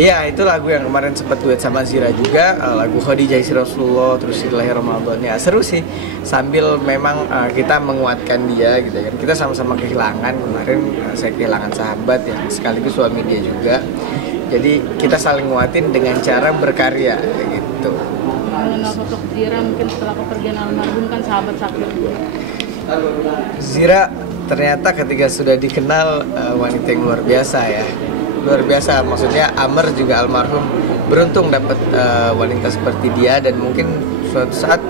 Iya, itu lagu yang kemarin sempat duet sama Zira juga, lagu Khadijah Isi Rasulullah, terus Ilahi Ramadan. Ya seru sih, sambil memang kita menguatkan dia gitu kan. Kita sama-sama kehilangan kemarin, saya kehilangan sahabat yang sekaligus suami dia juga. Jadi kita saling nguatin dengan cara berkarya gitu. Mengenal sosok Zira mungkin setelah kepergian almarhum kan sahabat Syakir. Zira ternyata ketika sudah dikenal wanita yang luar biasa ya. Luar biasa, maksudnya Amer juga almarhum beruntung dapat wanita seperti dia, dan mungkin suatu saat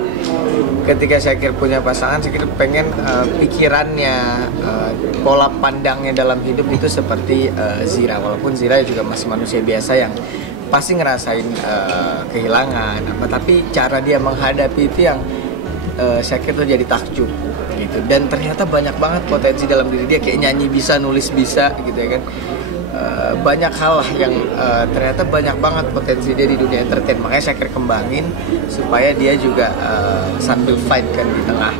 ketika Syakir punya pasangan, Syakir pengen pikirannya, pola pandangnya dalam hidup itu seperti Zira, walaupun Zira juga masih manusia biasa yang pasti ngerasain kehilangan tapi cara dia menghadapi itu yang Syakir tuh jadi takjub gitu. Dan ternyata banyak banget potensi dalam diri dia, kayak nyanyi bisa, nulis bisa gitu ya kan. Banyak hal lah yang ternyata banyak banget potensi dia di dunia entertain, makanya Syakir kembangin supaya dia juga sambil fight kan di tengah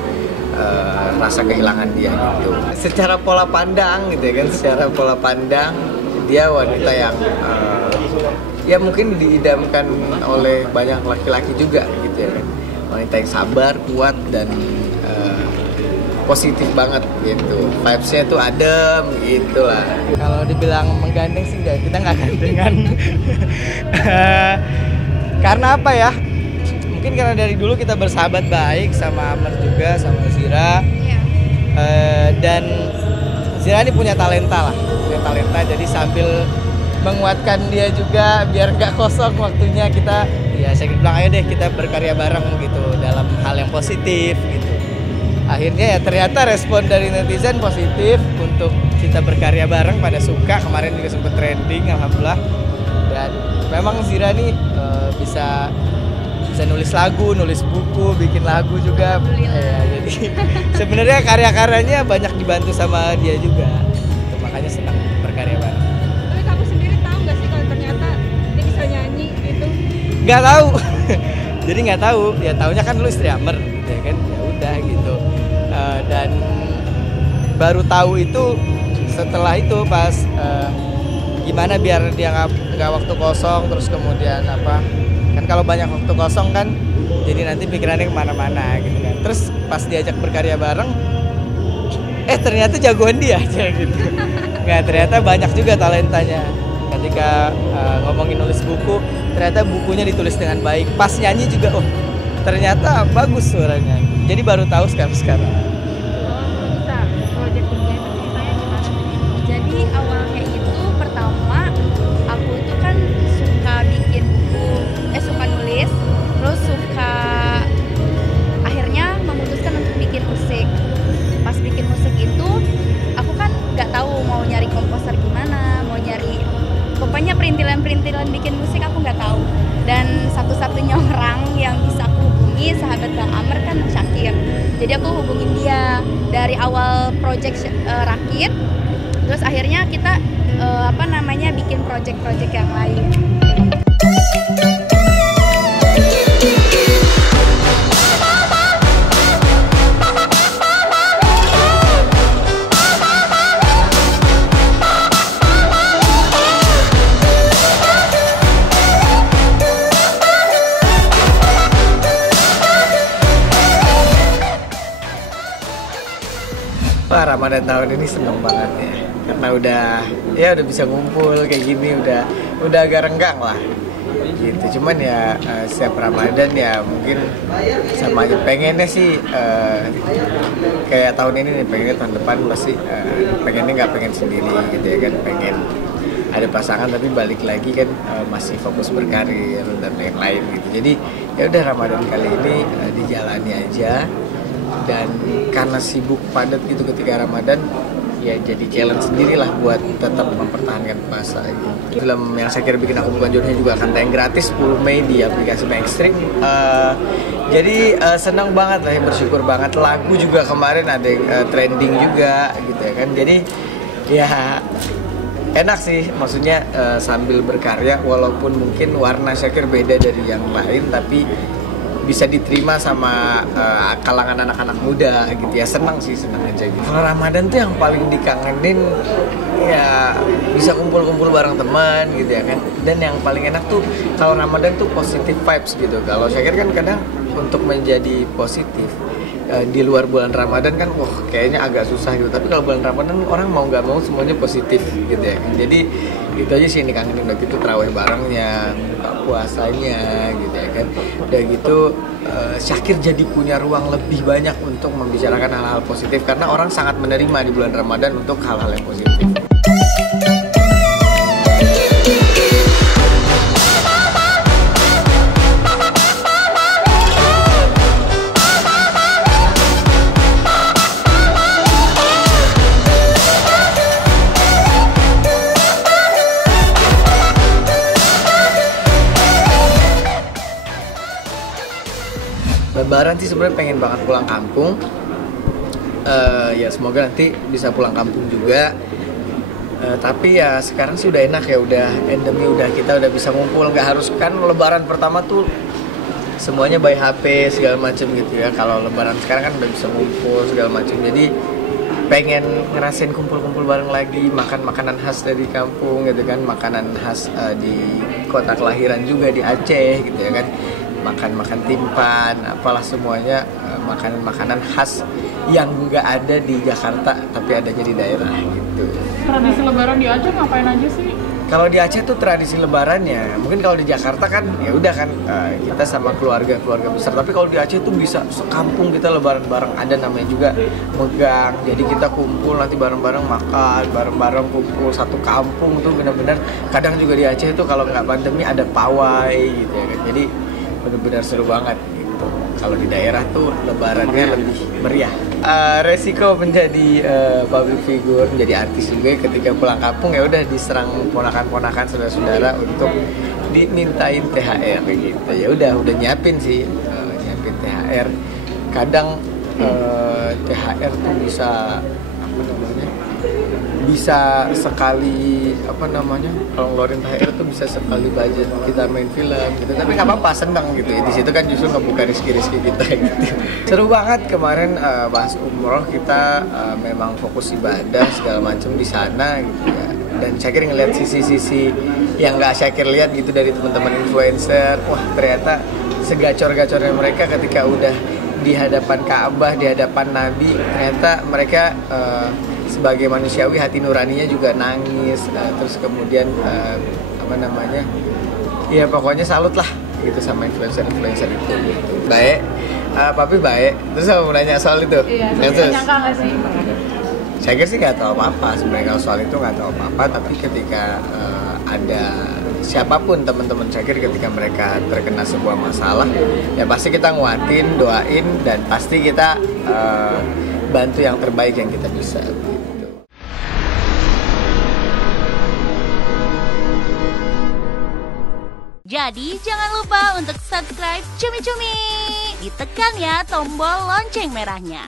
rasa kehilangan dia gitu. Secara pola pandang gitu ya kan, secara pola pandang dia wanita yang ya mungkin diidamkan oleh banyak laki-laki juga gitu ya kan. Wanita yang sabar, kuat, dan positif banget gitu, vibes-nya tuh adem gitu lah. Kalau dibilang menggandeng sih enggak, kita nggak gandengan. Karena apa ya, mungkin karena dari dulu kita bersahabat baik sama Amer juga, sama Zira. Dan Zira ini punya talenta lah, jadi sambil menguatkan dia juga biar nggak kosong waktunya, kita ya saya bilang ayo deh kita berkarya bareng gitu dalam hal yang positif gitu. Akhirnya ya ternyata respon dari netizen positif untuk kita berkarya bareng, pada suka. Kemarin juga sempat trending, alhamdulillah. Dan memang Zira nih bisa nulis lagu, nulis buku, bikin lagu juga. Jadi sebenarnya karya-karyanya banyak dibantu sama dia juga. Makanya senang berkarya bareng. Tapi kamu sendiri tahu nggak sih kalau ternyata dia bisa nyanyi gitu? Nggak tahu. Jadi nggak tahu. Ya taunya kan lu istri Amer, ya kan. Ya udah gitu. Dan baru tahu itu setelah itu pas gimana biar dia nggak waktu kosong, terus kemudian apa kan, kalau banyak waktu kosong kan jadi nanti pikirannya kemana-mana gitu kan. Terus pas diajak berkarya bareng, ternyata jagoan dia aja gitu. Nggak, ternyata banyak juga talentanya. Ketika ngomongin nulis buku, ternyata bukunya ditulis dengan baik. Pas nyanyi juga, ternyata bagus suaranya. Jadi baru tahu sekarang. Bisa project ini itu ceritanya gimana? Jadi awal kayak gitu, pertama aku itu kan suka bikin buku, suka nulis, terus suka akhirnya memutuskan untuk bikin musik. Pas bikin musik itu aku kan nggak tahu mau nyari komposer gimana, mau nyari pokoknya perintilan bikin musik aku nggak tahu. Dan satu-satunya orang yang bisa aku hubungi sahabat Bang Amer kan Syakir. Jadi aku hubungin dia dari awal project Rakit, terus akhirnya kita bikin project-project yang lain. Wah, Ramadan tahun ini seneng banget ya, karena udah bisa ngumpul kayak gini, udah agak renggang lah gitu. Cuman ya setiap Ramadan ya mungkin sama aja, pengennya sih kayak tahun ini nih, pengennya tahun depan pasti pengennya nggak pengen sendiri gitu ya kan, pengen ada pasangan tapi balik lagi kan masih fokus berkarir dan lain-lain gitu. Jadi ya udah Ramadan kali ini dijalani aja. Dan karena sibuk padat gitu ketika Ramadan, ya jadi challenge sendirilah buat tetap mempertahankan puasa gitu. Film yang saya kira bikin aku bukan jodohnya juga akan tayang gratis 10 Mei di aplikasi Mainstream. Jadi senang banget lah, bersyukur banget. Lagu juga kemarin ada yang trending juga gitu ya kan. Jadi ya enak sih, maksudnya sambil berkarya walaupun mungkin warna Syakir beda dari yang lain, tapi bisa diterima sama kalangan anak-anak muda gitu ya. Senang aja gitu. Kalau Ramadan tuh yang paling dikangenin ya bisa kumpul-kumpul bareng teman gitu ya kan. Dan yang paling enak tuh kalau Ramadan tuh positive vibes gitu. Kalau Syakir kan kadang untuk menjadi positif di luar bulan Ramadan kan kayaknya agak susah gitu. Tapi kalau bulan Ramadan orang mau nggak mau semuanya positif gitu ya. Jadi itu aja sih yang dikangenin. Udah gitu terawih barengnya, buka puasanya gitu ya kan. Udah gitu Syakir jadi punya ruang lebih banyak untuk membicarakan hal-hal positif karena orang sangat menerima di bulan Ramadan untuk hal-hal yang positif. Lebaran sih sebenarnya pengen banget pulang kampung. Ya semoga nanti bisa pulang kampung juga. Tapi ya sekarang sih udah enak ya, udah endemi, kita udah bisa ngumpul, nggak harus kan Lebaran pertama tuh semuanya by HP segala macem gitu ya. Kalau Lebaran sekarang kan udah bisa ngumpul segala macem. Jadi pengen ngerasain kumpul-kumpul bareng lagi, makan makanan khas dari kampung gitu kan, makanan khas di kota kelahiran juga di Aceh gitu ya kan. Makan timpan, apalah semuanya makanan-makanan khas yang nggak ada di Jakarta tapi adanya di daerah gitu. Tradisi Lebaran di Aceh ngapain aja sih? Kalau di Aceh tuh tradisi Lebarannya, mungkin kalau di Jakarta kan ya udah kan kita sama keluarga besar. Tapi kalau di Aceh tuh bisa sekampung kita Lebaran bareng. Ada namanya juga megang. Jadi kita kumpul nanti bareng-bareng makan, bareng-bareng kumpul satu kampung tuh benar-benar. Kadang juga di Aceh tuh kalau nggak pandemi ada pawai gitu ya kan. Jadi benar-benar seru banget gitu. Kalau di daerah tuh Lebarannya lebih meriah. Resiko menjadi public figure, menjadi artis juga ketika pulang kampung ya udah diserang ponakan-ponakan saudara-saudara untuk dimintain THR gitu. Ya udah nyiapin sih, nyiapin THR. Kadang THR tuh bisa sekali kalau ngeluarin THR tuh bisa sekali budget kita main film gitu. Tapi nggak apa-apa, seneng gitu ya. Di situ kan justru ngebuka rizki kita gitu. Seru banget kemarin bahas umroh, kita memang fokus ibadah segala macam di sana gitu ya. Dan Syakir ngeliat sisi-sisi yang nggak Syakir lihat gitu dari teman-teman influencer. Wah ternyata segacor-gacornya mereka ketika udah di hadapan Ka'bah, di hadapan Nabi, ternyata mereka sebagai manusiawi hati nuraninya juga nangis, terus kemudian ya pokoknya salut lah gitu sama influencer itu gitu. Baik, Papi baik. Terus aku mau nanya soal itu. Iya, nyangka nggak sih? Saya kira sih nggak tahu apa-apa sebenarnya kalau soal itu, nggak tahu apa-apa. Tapi ketika ada siapapun teman-teman Syakir ketika mereka terkena sebuah masalah, ya pasti kita nguatin, doain, dan pasti kita bantu yang terbaik yang kita bisa. Jadi jangan lupa untuk subscribe Cumi Cumi. Ditekan ya tombol lonceng merahnya.